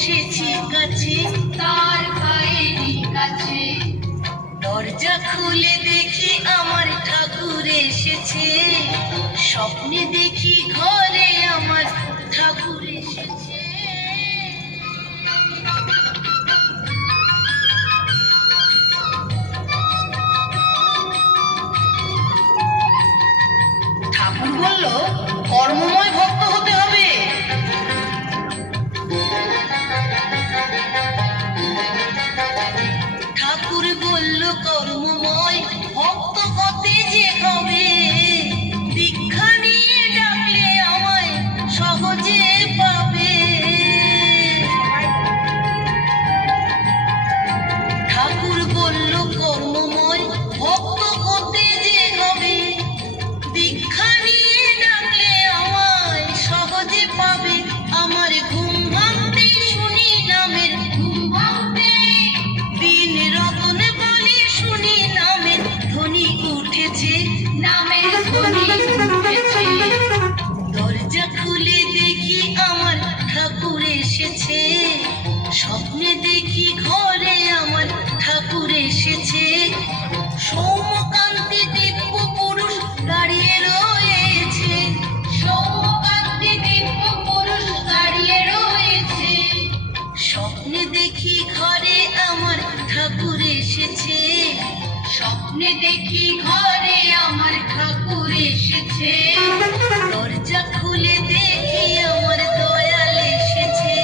বসেছি কাছে তার পায়েরই কাছে। দরজা খুলে দেখি আমার ঠাকুর এসেছে, স্বপ্নে দেখি ঘরে আমার ঠাকুর এসেছে। ঠাকুর বলল, কর্মময় ভক্ত হতে হবে। ঠাকুর বলল, কর্মময় ভক্ত কতে যে হবে, দীক্ষা নিয়ে ডাকলে আমায় সহজে পাবে। ঠাকুর বলল, কর্মময় ভক্ত কতে যে হবে, দীক্ষা নিয়ে ডাকলে আমায় সহজে পাবে। আমার ঘুম ভাঙতেই শুনি নামের, ঘুম ভাঙতে দিন রতন বলে শুনি নামের ধ্বনি উঠেছে। নামের ধ্বনি উঠেছে। দরজা খুলে দেখি আমার ঠাকুর এসেছে, স্বপ্নে দেখি ঘরে আমার ঠাকুর এসেছে। সৌমকান্তি দিব্য পুরুষ দাঁড়িয়ে রয়েছে, সৌমকান্তি দিব্য পুরুষ দাঁড়িয়ে রয়েছে। স্বপ্নে দেখি ঘরে আমার ঠাকুর এসেছে। স্বপ্নে দেখি ঘরে আমার ঠাকুর এসেছে। দরজা খুলে দেখি আমার দয়াল এসেছে,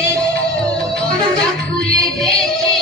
দরজা খুলে দেখি